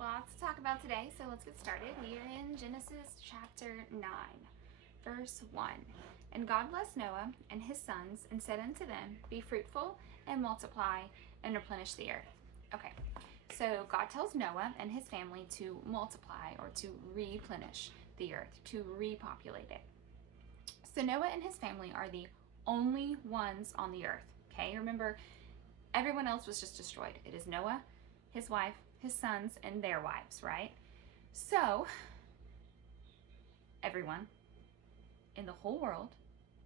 Lots to talk about today, so let's get started. We are in Genesis chapter 9, verse 1. And God blessed Noah and his sons and said unto them, Be fruitful and multiply and replenish the earth. Okay, so God tells Noah and his family to multiply or to replenish the earth, to repopulate it. So Noah and his family are the only ones on the earth. Okay, remember, everyone else was just destroyed. It is Noah, his wife, his sons, and their wives, right? So, everyone in the whole world,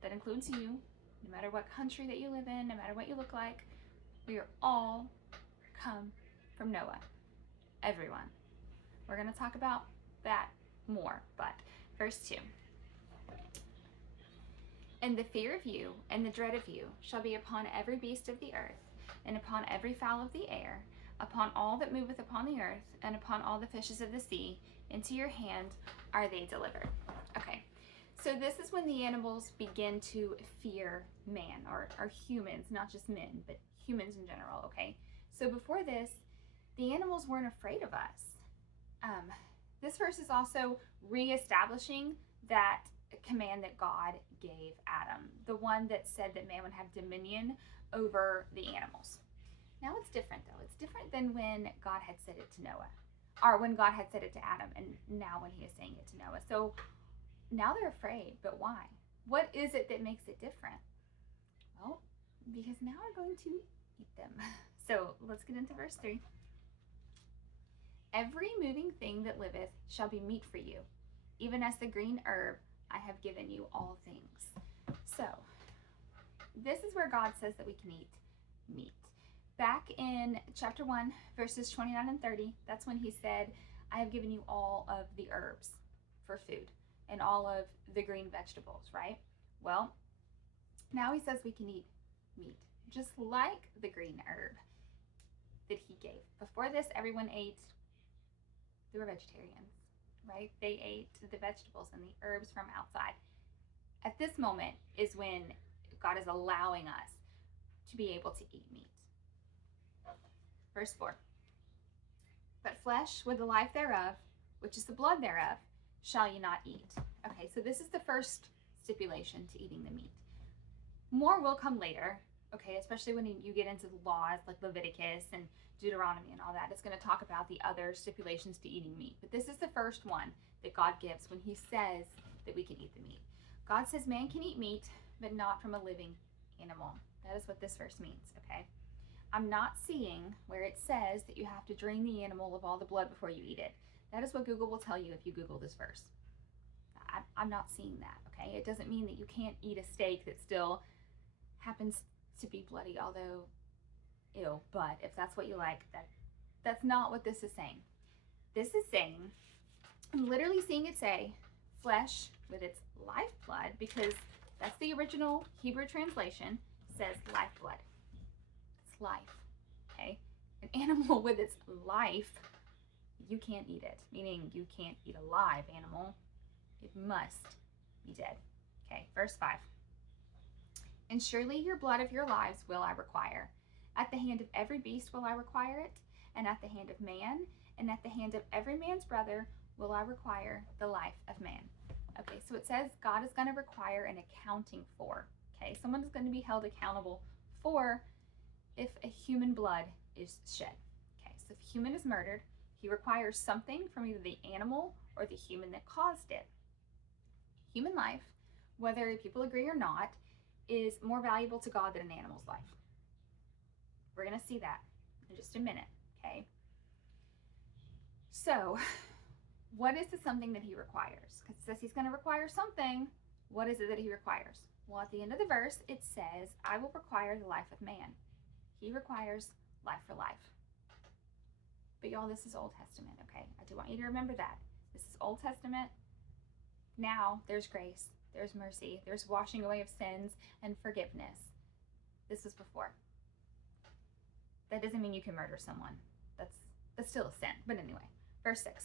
that includes you, no matter what country that you live in, no matter what you look like, we are all come from Noah. Everyone. We're going to talk about that more, but verse 2. And the fear of you and the dread of you shall be upon every beast of the earth, and upon every fowl of the air, upon all that moveth upon the earth, and upon all the fishes of the sea. Into your hand are they delivered. Okay, so this is when the animals begin to fear man, or humans, not just men, but humans in general, okay? So before this, the animals weren't afraid of us. This verse is also reestablishing that command that God gave Adam, the one that said that man would have dominion over the animals. Now it's different though. It's different than when God had said it to Noah, or when God had said it to Adam, and now when he is saying it to Noah. So now they're afraid, but why? What is it that makes it different? Well, because now we're going to eat them. So let's get into verse 3. Every moving thing that liveth shall be meat for you, even as the green herb I have given you all things. So this is where God says that we can eat meat. Back in chapter 1, verses 29 and 30, that's when he said, I have given you all of the herbs for food and all of the green vegetables, right? Well, now he says we can eat meat, just like the green herb that he gave. Before this, everyone ate, they were vegetarians, right? They ate the vegetables and the herbs from outside. At this moment is when God is allowing us to be able to eat meat. Verse 4. But flesh with the life thereof, which is the blood thereof, shall ye not eat. Okay, so this is the first stipulation to eating the meat. More will come later, okay, especially when you get into the laws like Leviticus and Deuteronomy and all that. It's going to talk about the other stipulations to eating meat. But this is the first one that God gives when he says that we can eat the meat. God says man can eat meat, but not from a living animal. That is what this verse means, okay? I'm not seeing where it says that you have to drain the animal of all the blood before you eat it. That is what Google will tell you if you Google this verse. I'm not seeing that, okay? It doesn't mean that you can't eat a steak that still happens to be bloody, although, ew, but if that's what you like, that's not what this is saying. This is saying, I'm literally seeing it say, flesh with its lifeblood, because that's the original Hebrew translation, says lifeblood. It's life, okay? An animal with its life, you can't eat it, meaning you can't eat a live animal. It must be dead. Okay, verse 5. And surely your blood of your lives will I require. At the hand of every beast will I require it, and at the hand of man, and at the hand of every man's brother will I require the life of man. Okay, so it says God is going to require an accounting for. Okay, someone is going to be held accountable for if a human blood is shed. Okay, so if a human is murdered, he requires something from either the animal or the human that caused it. Human life, whether people agree or not, is more valuable to God than an animal's life. We're going to see that in just a minute, okay? So, what is the something that he requires? Because it says he's going to require something. What is it that he requires? Well, at the end of the verse, it says, I will require the life of man. He requires life for life. But y'all, this is Old Testament, okay? I do want you to remember that. This is Old Testament. Now, there's grace, there's mercy, there's washing away of sins and forgiveness. This was before. That doesn't mean you can murder someone. That's still a sin. But anyway, verse 6.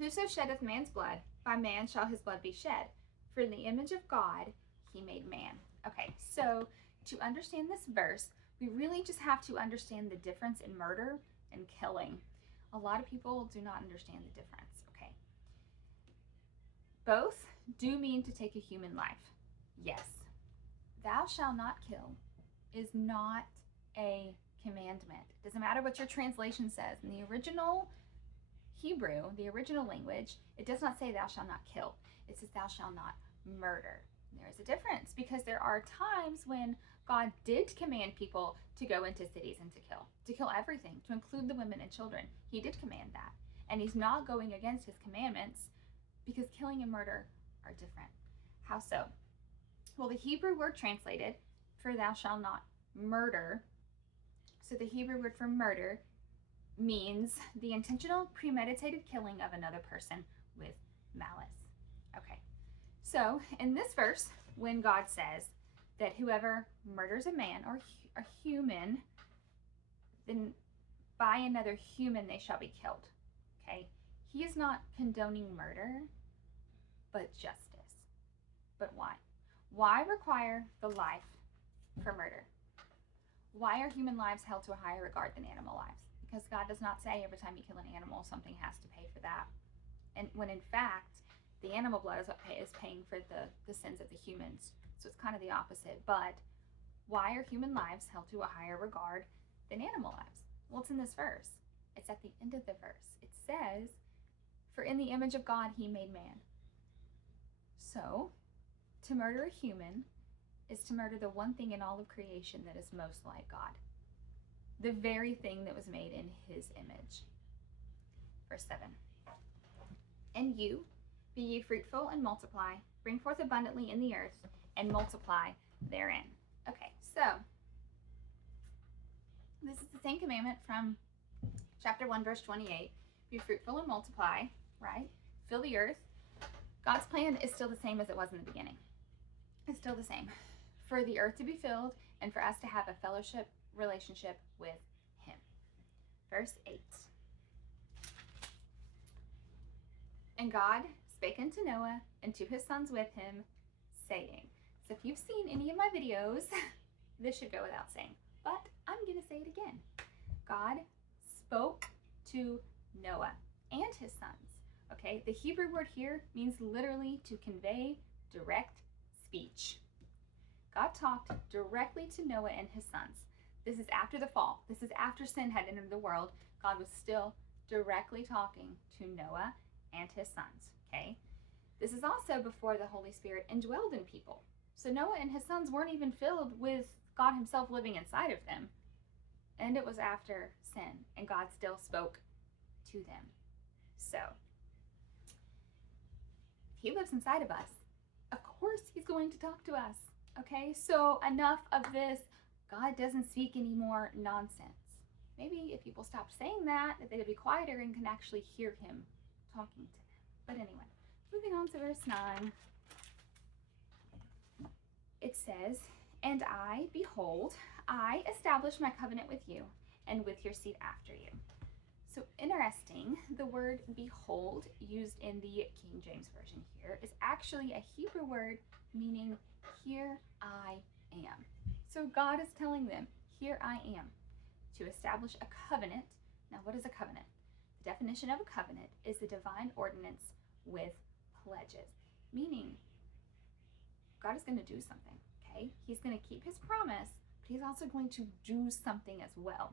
Whoso sheddeth man's blood, by man shall his blood be shed. For in the image of God he made man. Okay, so to understand this verse, we really just have to understand the difference in murder and killing. A lot of people do not understand the difference, okay? Both do mean to take a human life. Yes. Thou shalt not kill is not a commandment. It doesn't matter what your translation says. In the original Hebrew, the original language, it does not say thou shalt not kill. It says thou shalt not murder. There is a difference because there are times when God did command people to go into cities and to kill everything, to include the women and children. He did command that. And he's not going against his commandments because killing and murder are different. How so? Well, the Hebrew word translated for thou shalt not murder. So the Hebrew word for murder means the intentional premeditated killing of another person with malice. Okay. So in this verse, when God says that whoever murders a man or a human, then by another human they shall be killed. Okay. He is not condoning murder, but justice. But why? Why require the life for murder? Why are human lives held to a higher regard than animal lives? Because God does not say every time you kill an animal, something has to pay for that. And when in fact, the animal blood is what is paying for the sins of the humans. So it's kind of the opposite. But why are human lives held to a higher regard than animal lives? Well, it's in this verse. It's at the end of the verse. It says, for in the image of God, he made man. So to murder a human is to murder the one thing in all of creation that is most like God. The very thing that was made in his image. Verse 7. And you, be ye fruitful and multiply, bring forth abundantly in the earth, and multiply therein. Okay, so this is the same commandment from chapter 1, verse 28. Be fruitful and multiply, right? Fill the earth. God's plan is still the same as it was in the beginning. It's still the same. For the earth to be filled and for us to have a fellowship relationship with him. Verse 8. And God spake unto Noah and to his sons with him, saying. So if you've seen any of my videos, this should go without saying, but I'm going to say it again. God spoke to Noah and his sons. Okay, the Hebrew word here means literally to convey direct speech. God talked directly to Noah and his sons. This is after the fall. This is after sin had entered the world. God was still directly talking to Noah and his sons, okay? This is also before the Holy Spirit indwelled in people. So Noah and his sons weren't even filled with God himself living inside of them. And it was after sin, and God still spoke to them. So, he lives inside of us. Of course he's going to talk to us, okay? So enough of this God doesn't speak anymore nonsense. Maybe if people stopped saying that they'd be quieter and can actually hear him talking to them. But anyway, moving on to verse 9. It says, and I, behold, I establish my covenant with you and with your seed after you. So interesting, the word behold used in the King James Version here is actually a Hebrew word meaning here I am. So God is telling them, here I am, to establish a covenant. Now what is a covenant? The definition of a covenant is the divine ordinance with pledges, meaning God is going to do something, okay? He's going to keep his promise, but he's also going to do something as well.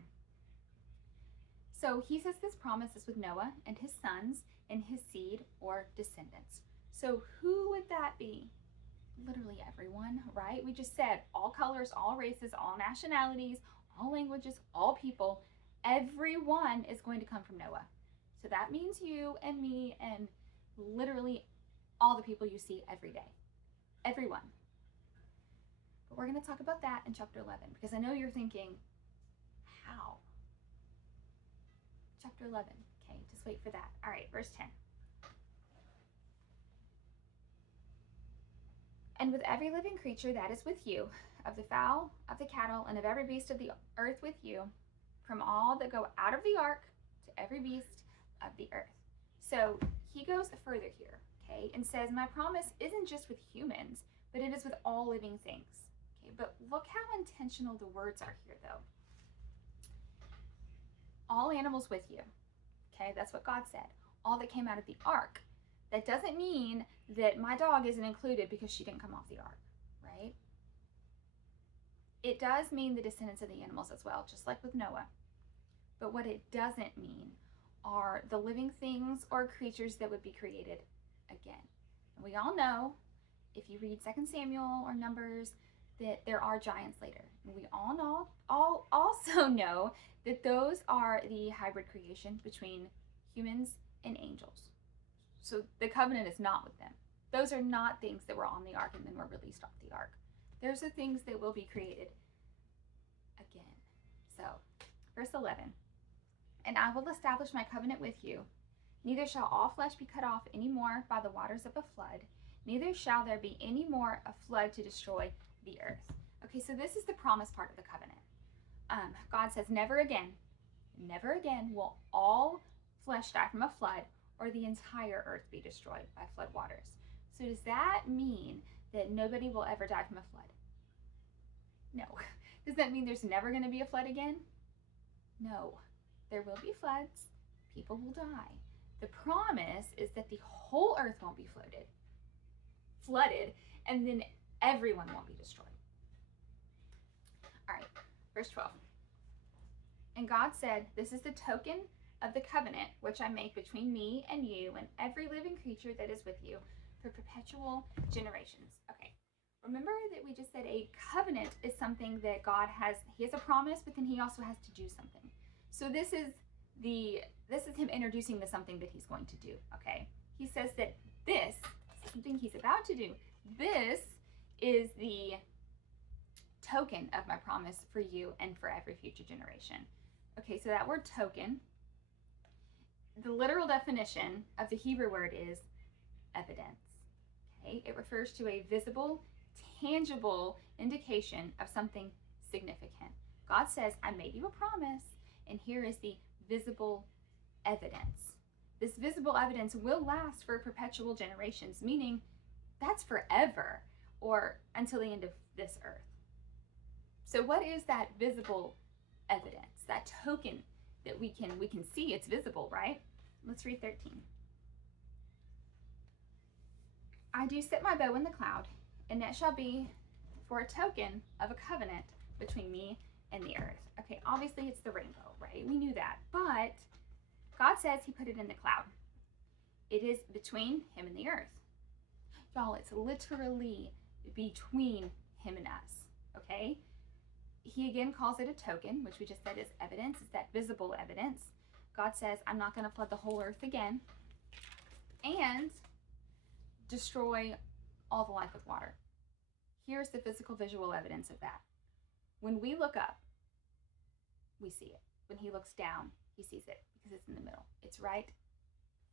So he says this promise is with Noah and his sons and his seed or descendants. So who would that be? Literally everyone, right? We just said all colors, all races, all nationalities, all languages, all people. Everyone is going to come from Noah. So that means you and me and literally all the people you see every day. Everyone. But we're going to talk about that in chapter 11 because I know you're thinking, how? Chapter 11. Okay, just wait for that. All right, verse 10. And with every living creature that is with you, of the fowl, of the cattle, and of every beast of the earth with you, from all that go out of the ark to every beast of the earth. So he goes further here, okay, and says, my promise isn't just with humans, but it is with all living things. Okay, but look how intentional the words are here, though. all animals with you. Okay, that's what God said. All that came out of the ark. That doesn't mean that my dog isn't included because she didn't come off the ark, right? It does mean the descendants of the animals as well, just like with Noah. But what it doesn't mean are the living things or creatures that would be created again. And we all know, if you read 2 Samuel or Numbers, that there are giants later. And we all also know that those are the hybrid creation between humans and angels. So the covenant is not with them. Those are not things that were on the ark and then were released off the ark. Those are things that will be created again. So, verse 11. And I will establish my covenant with you. Neither shall all flesh be cut off any more by the waters of a flood, neither shall there be any more a flood to destroy the earth. Okay, so this is the promise part of the covenant. God says, never again will all flesh die from a flood or the entire earth be destroyed by flood waters. So does that mean that nobody will ever die from a flood? No. Does that mean there's never going to be a flood again? No. There will be floods. People will die. The promise is that the whole earth won't be flooded, and then everyone won't be destroyed. All right, verse 12. And God said, this is the token of the covenant which I make between me and you and every living creature that is with you for perpetual generations. Okay, remember that we just said a covenant is something that God has. He has a promise, but then he also has to do something. So this is him introducing to something that he's going to do. Okay, he says that this is something he's about to do. This is the token of my promise for you and for every future generation. Okay, so that word token, the literal definition of the Hebrew word is evidence. Okay, it refers to a visible, tangible indication of something significant. God says, I made you a promise, and here is the visible evidence. This visible evidence will last for perpetual generations, meaning that's forever or until the end of this earth. So what is that visible evidence, that token that we can see? It's visible, right? Let's read 13. I do set my bow in the cloud, and it shall be for a token of a covenant between me and the earth. Okay, obviously it's the rainbow, right? We knew that. But God says he put it in the cloud. It is between him and the earth. Y'all, it's literally between him and us, okay? He again calls it a token, which we just said is evidence. It's that visible evidence. God says, I'm not going to flood the whole earth again and destroy all the life with water. Here's the physical visual evidence of that. When we look up, we see it. When he looks down, he sees it because it's in the middle. It's right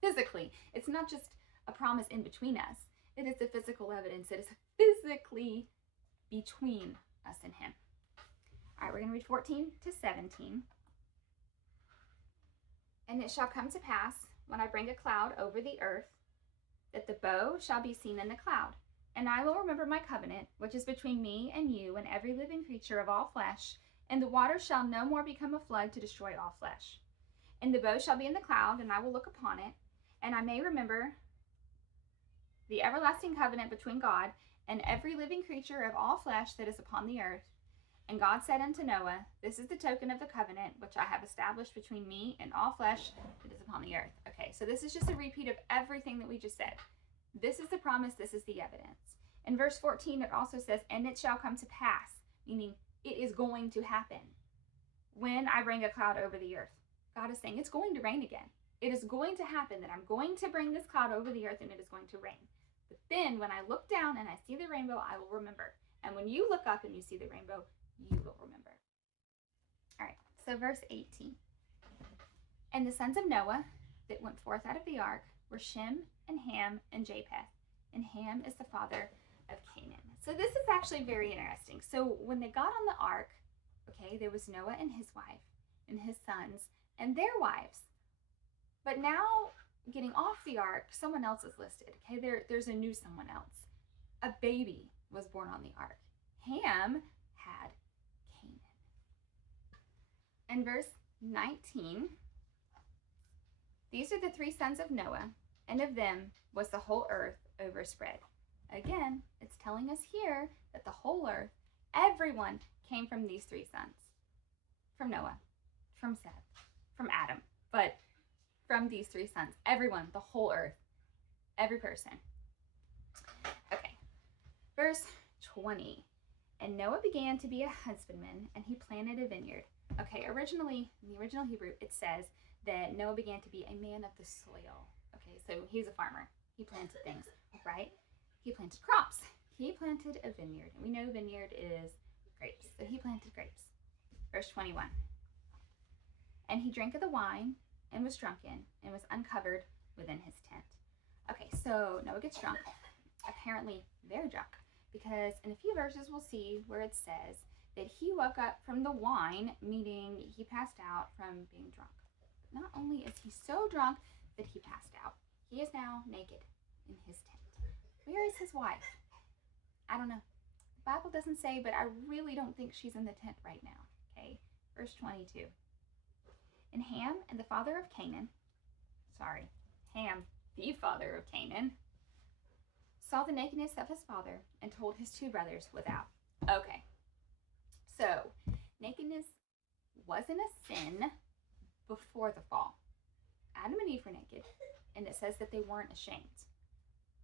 physically. It's not just a promise in between us. It is the physical evidence. It is physically between us and him. All right, we're going to read 14 to 17. And it shall come to pass, when I bring a cloud over the earth, that the bow shall be seen in the cloud. And I will remember my covenant, which is between me and you and every living creature of all flesh, and the water shall no more become a flood to destroy all flesh. And the bow shall be in the cloud, and I will look upon it, and I may remember the everlasting covenant between God and every living creature of all flesh that is upon the earth. And God said unto Noah, this is the token of the covenant which I have established between me and all flesh that is upon the earth. Okay, so this is just a repeat of everything that we just said. This is the promise, this is the evidence. In verse 14, it also says, and it shall come to pass, meaning it is going to happen when I bring a cloud over the earth. God is saying it's going to rain again. It is going to happen that I'm going to bring this cloud over the earth and it is going to rain. But then when I look down and I see the rainbow, I will remember. And when you look up and you see the rainbow, you will remember. All right, so verse 18. And the sons of Noah that went forth out of the ark were Shem and Ham and Japheth. And Ham is the father of Canaan. So this is actually very interesting. So when they got on the ark, okay, there was Noah and his wife and his sons and their wives. But now getting off the ark, someone else is listed. Okay, there's a new someone else. A baby was born on the ark. Ham had Canaan. In verse 19. These are the 3 sons of Noah, and of them was the whole earth overspread. Again, it's telling us here that the whole earth, everyone came from these 3 sons. From Noah, from Seth, from Adam, but from these 3 sons. Everyone, the whole earth, every person. Okay, verse 20. And Noah began to be a husbandman, and he planted a vineyard. Okay, originally, in the original Hebrew, it says that Noah began to be a man of the soil. Okay, so he was a farmer. He planted things, right? He planted crops. He planted a vineyard. And we know vineyard is grapes. So he planted grapes. Verse 21. And he drank of the wine and was drunken and was uncovered within his tent. Okay, so Noah gets drunk. Apparently very drunk, because in a few verses we'll see where it says that he woke up from the wine, meaning he passed out from being drunk. But not only is he so drunk that he passed out, he is now naked in his tent. Where is his wife? I don't know. The Bible doesn't say, but I really don't think she's in the tent right now. Okay, verse 22. And Ham, the father of Canaan, saw the nakedness of his father and told his 2 brothers without. Okay, so nakedness wasn't a sin before the fall. Adam and Eve were naked, and it says that they weren't ashamed.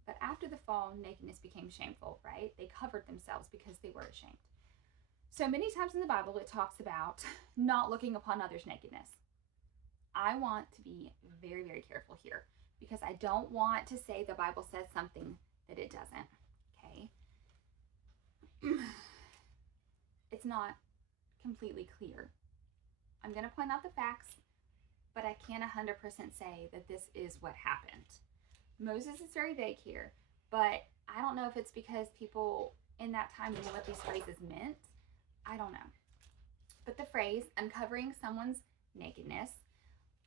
But after the fall, nakedness became shameful, right? They covered themselves because they were ashamed. So many times in the Bible, it talks about not looking upon others' nakedness. I want to be very, very careful here, because I don't want to say the Bible says something that it doesn't, okay? It's not completely clear. I'm going to point out the facts, but I can't 100% say that this is what happened. Moses is very vague here, but I don't know if it's because people in that time knew what these phrases meant. I don't know. But the phrase uncovering someone's nakedness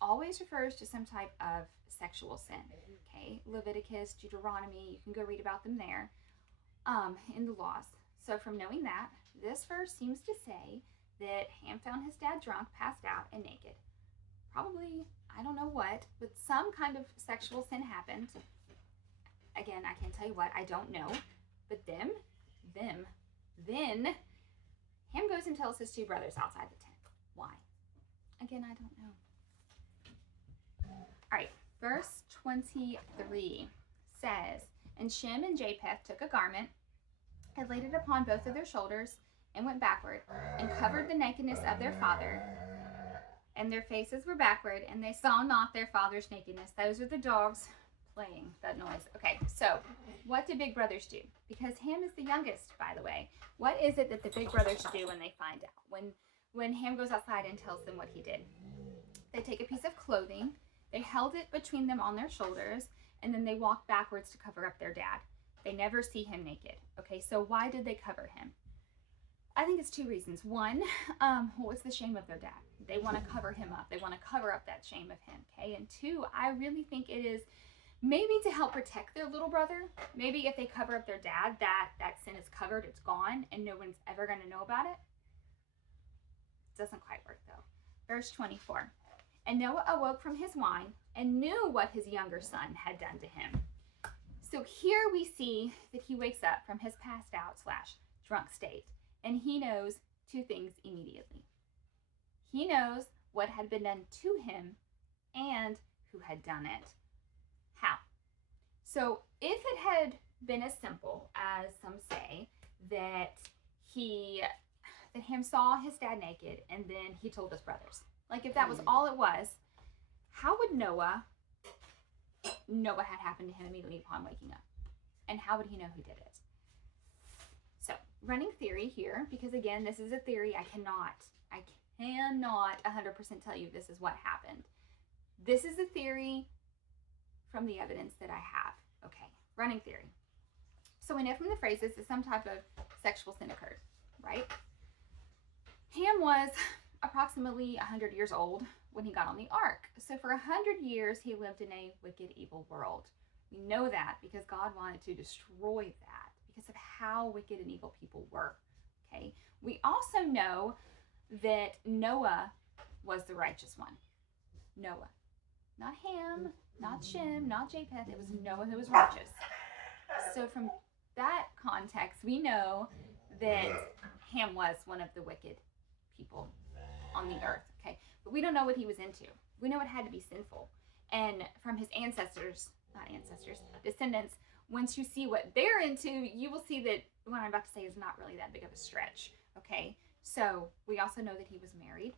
always refers to some type of sexual sin. Okay, Leviticus, Deuteronomy, you can go read about them there in the laws. So from knowing that, this verse seems to say that Ham found his dad drunk, passed out, and naked. Probably, I don't know what, but some kind of sexual sin happened. Again, I can't tell you what, I don't know. But then Ham goes and tells his 2 brothers outside the tent. Why? Again, I don't know. All right, verse 23 says, And Shem and Japheth took a garment and laid it upon both of their shoulders and went backward and covered the nakedness of their father. And their faces were backward, and they saw not their father's nakedness. Those are the dogs playing that noise. Okay, so what do big brothers do? Because Ham is the youngest, by the way. What is it that the big brothers do when they find out? When Ham goes outside and tells them what he did? They take a piece of clothing, they held it between them on their shoulders, and then they walk backwards to cover up their dad. They never see him naked. Okay, so why did they cover him? I think it's 2 reasons. One, what's the shame of their dad? They want to cover him up. They want to cover up that shame of him, okay? And 2, I really think it is maybe to help protect their little brother. Maybe if they cover up their dad, that sin is covered, it's gone, and no one's ever going to know about it. Doesn't quite work, though. Verse 24. And Noah awoke from his wine and knew what his younger son had done to him. So here we see that he wakes up from his passed out / drunk state, and he knows 2 things immediately. He knows what had been done to him and who had done it. How? So if it had been as simple as some say that Ham saw his dad naked and then he told his brothers, like if that was all it was, how would Noah know what had happened to him immediately upon waking up? And how would he know who did it? So running theory here, because again, this is a theory. I cannot 100% tell you this is what happened. This is a theory from the evidence that I have. Okay, running theory. So we know from the phrases that some type of sexual sin occurred, right? Ham was approximately 100 years old when he got on the ark. So for 100 years, he lived in a wicked, evil world. We know that because God wanted to destroy that because of how wicked and evil people were, okay? We also know that Noah was the righteous one? Noah. Not Ham, not Shem, not Japheth. It was Noah who was righteous. So from that context, we know that Ham was one of the wicked people on the earth, okay? But we don't know what he was into. We know it had to be sinful. And from his descendants, once you see what they're into, you will see that what I'm about to say is not really that big of a stretch, okay? So we also know that he was married.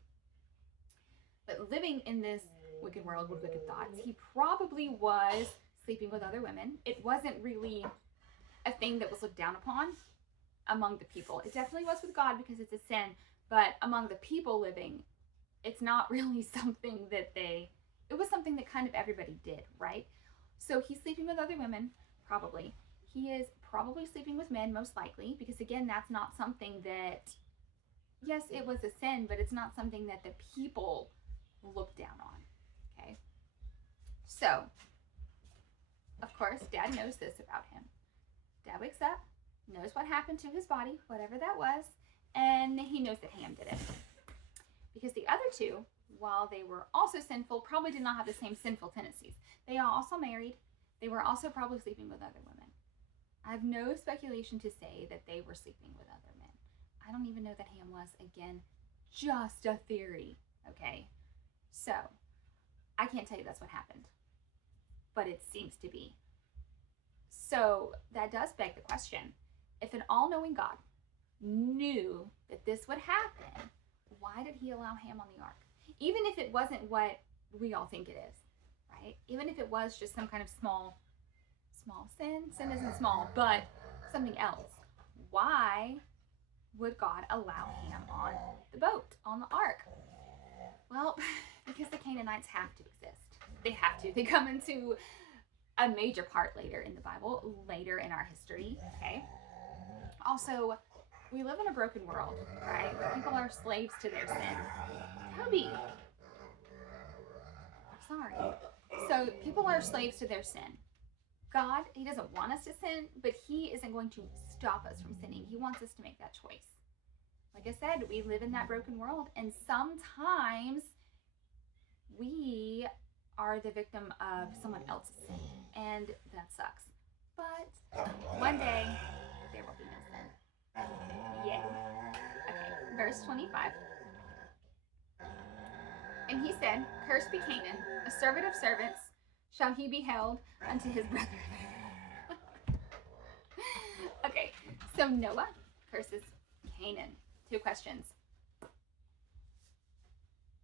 But living in this wicked world with wicked thoughts, he probably was sleeping with other women. It wasn't really a thing that was looked down upon among the people. It definitely was with God because it's a sin, but among the people living, it's not really something that it was something that kind of everybody did, right? So he's sleeping with other women, probably. He is probably sleeping with men, most likely, because again, that's not something that, yes, it was a sin, but it's not something that the people look down on, okay? So, of course, Dad knows this about him. Dad wakes up, knows what happened to his body, whatever that was, and he knows that Ham did it. Because the other two, while they were also sinful, probably did not have the same sinful tendencies. They are also married. They were also probably sleeping with other women. I have no speculation to say that they were sleeping with other men. I don't even know that Ham was. Again, just a theory, okay? So, I can't tell you that's what happened, but it seems to be. So, that does beg the question, if an all-knowing God knew that this would happen, why did he allow Ham on the ark? Even if it wasn't what we all think it is, right? Even if it was just some kind of small sin isn't small, but something else. Why would God allow Ham on the boat, on the ark? Well, because the Canaanites have to exist. They have to. They come into a major part later in the Bible, later in our history, okay? Also, we live in a broken world, right? People are slaves to their sin. Toby! Sorry. So, people are slaves to their sin. God, he doesn't want us to sin, but he isn't going to stop us from sinning. He wants us to make that choice. Like I said, we live in that broken world, and sometimes we are the victim of someone else's sin, and that sucks. But one day, there will be no sin. Yay. Okay, verse 25. And he said, Cursed be Canaan, a servant of servants shall he be held unto his brethren. Okay, so Noah curses Canaan. 2 questions.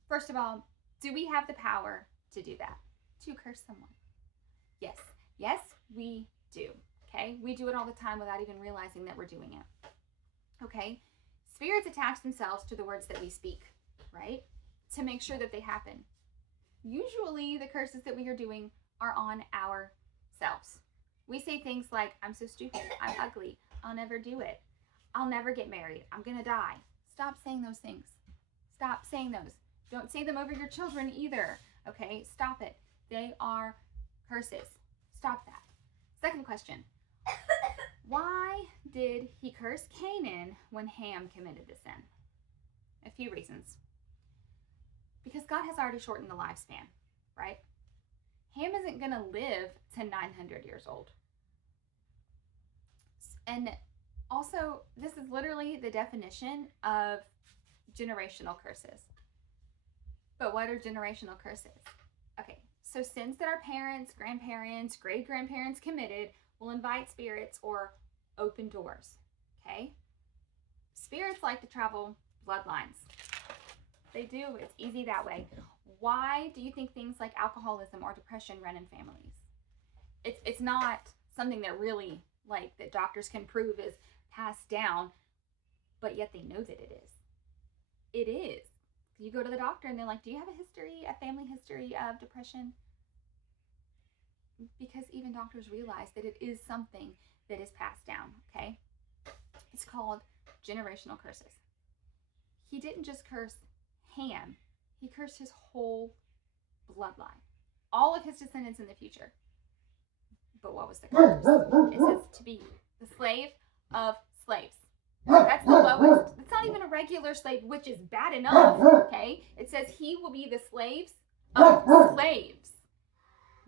First of all, do we have the power to do that? To curse someone? Yes. Yes, we do. Okay? We do it all the time without even realizing that we're doing it. Okay? Spirits attach themselves to the words that we speak, right? To make sure that they happen. Usually, the curses that we are doing are on ourselves. We say things like, I'm so stupid, I'm ugly, I'll never do it, I'll never get married, I'm gonna die. Stop saying those things. Stop saying those. Don't say them over your children either, okay? Stop it. They are curses. Stop that. Second question. Why did he curse Canaan when Ham committed the sin? A few reasons. Because God has already shortened the lifespan, right? Ham isn't going to live to 900 years old. And also, this is literally the definition of generational curses. But what are generational curses? Okay, so sins that our parents, grandparents, great-grandparents committed will invite spirits or open doors, okay? Spirits like to travel bloodlines. They do. It's easy that way. Why do you think things like alcoholism or depression run in families? It's not something that really, like, that doctors can prove is passed down, but yet they know that it is. It is. You go to the doctor and they're like, do you have a family history of depression? Because even doctors realize that it is something that is passed down, okay? It's called generational curses. He didn't just curse Ham, he cursed his whole bloodline, all of his descendants in the future. But what was the curse? It says to be the slave of slaves. That's the lowest. It's not even a regular slave, which is bad enough, okay? It says he will be the slaves of slaves.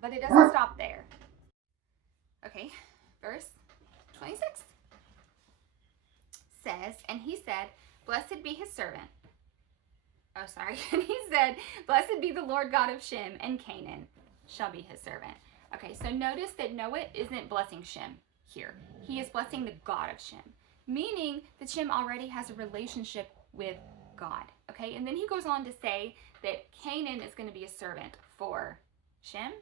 But it doesn't stop there. Okay, verse 26 says, and he said, blessed be his servant. Oh, sorry. And he said, blessed be the Lord God of Shem, and Canaan shall be his servant. Okay, so notice that Noah isn't blessing Shem here. He is blessing the God of Shem, meaning that Shem already has a relationship with God. Okay, and then he goes on to say that Canaan is going to be a servant for Shem.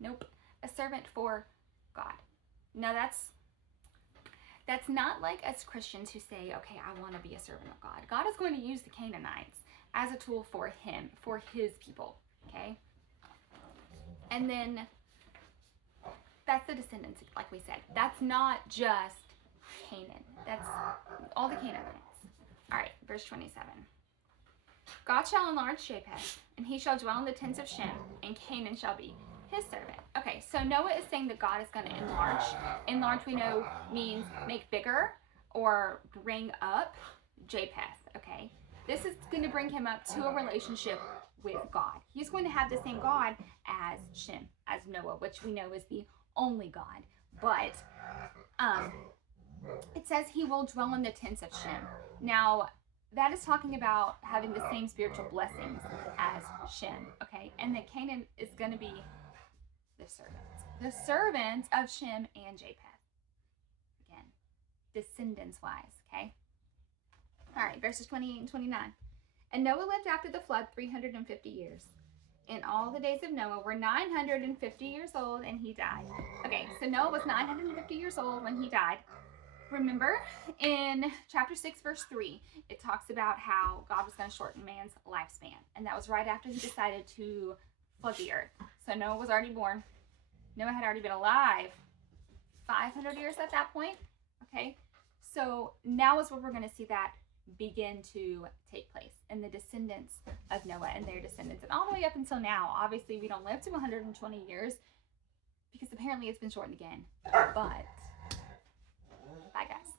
Nope, a servant for God. Now that's not like us Christians who say, okay, I want to be a servant of God. God is going to use the Canaanites as a tool for him, for his people, okay? And then that's the descendants, like we said. That's not just Canaan. That's all the Canaanites. All right, verse 27. God shall enlarge Japheth, and he shall dwell in the tents of Shem, and Canaan shall be his servant. Okay, so Noah is saying that God is going to enlarge. Enlarge, we know, means make bigger or bring up Japheth, okay? This is going to bring him up to a relationship with God. He's going to have the same God as Shem, as Noah, which we know is the only God. But it says he will dwell in the tents of Shem. Now, that is talking about having the same spiritual blessings as Shem, okay? And that Canaan is going to be the servants of Shem and Japheth. Again, descendants-wise, okay? All right, verses 28 and 29. And Noah lived after the flood 350 years. And all the days of Noah were 950 years old, and he died. Okay, so Noah was 950 years old when he died. Remember, in chapter 6, verse 3, it talks about how God was going to shorten man's lifespan. And that was right after he decided to flood the earth. So Noah was already born. Noah had already been alive 500 years at that point. Okay, so now is where we're going to see that begin to take place in the descendants of Noah and their descendants. And all the way up until now, obviously we don't live to 120 years because apparently it's been shortened again. But, bye guys.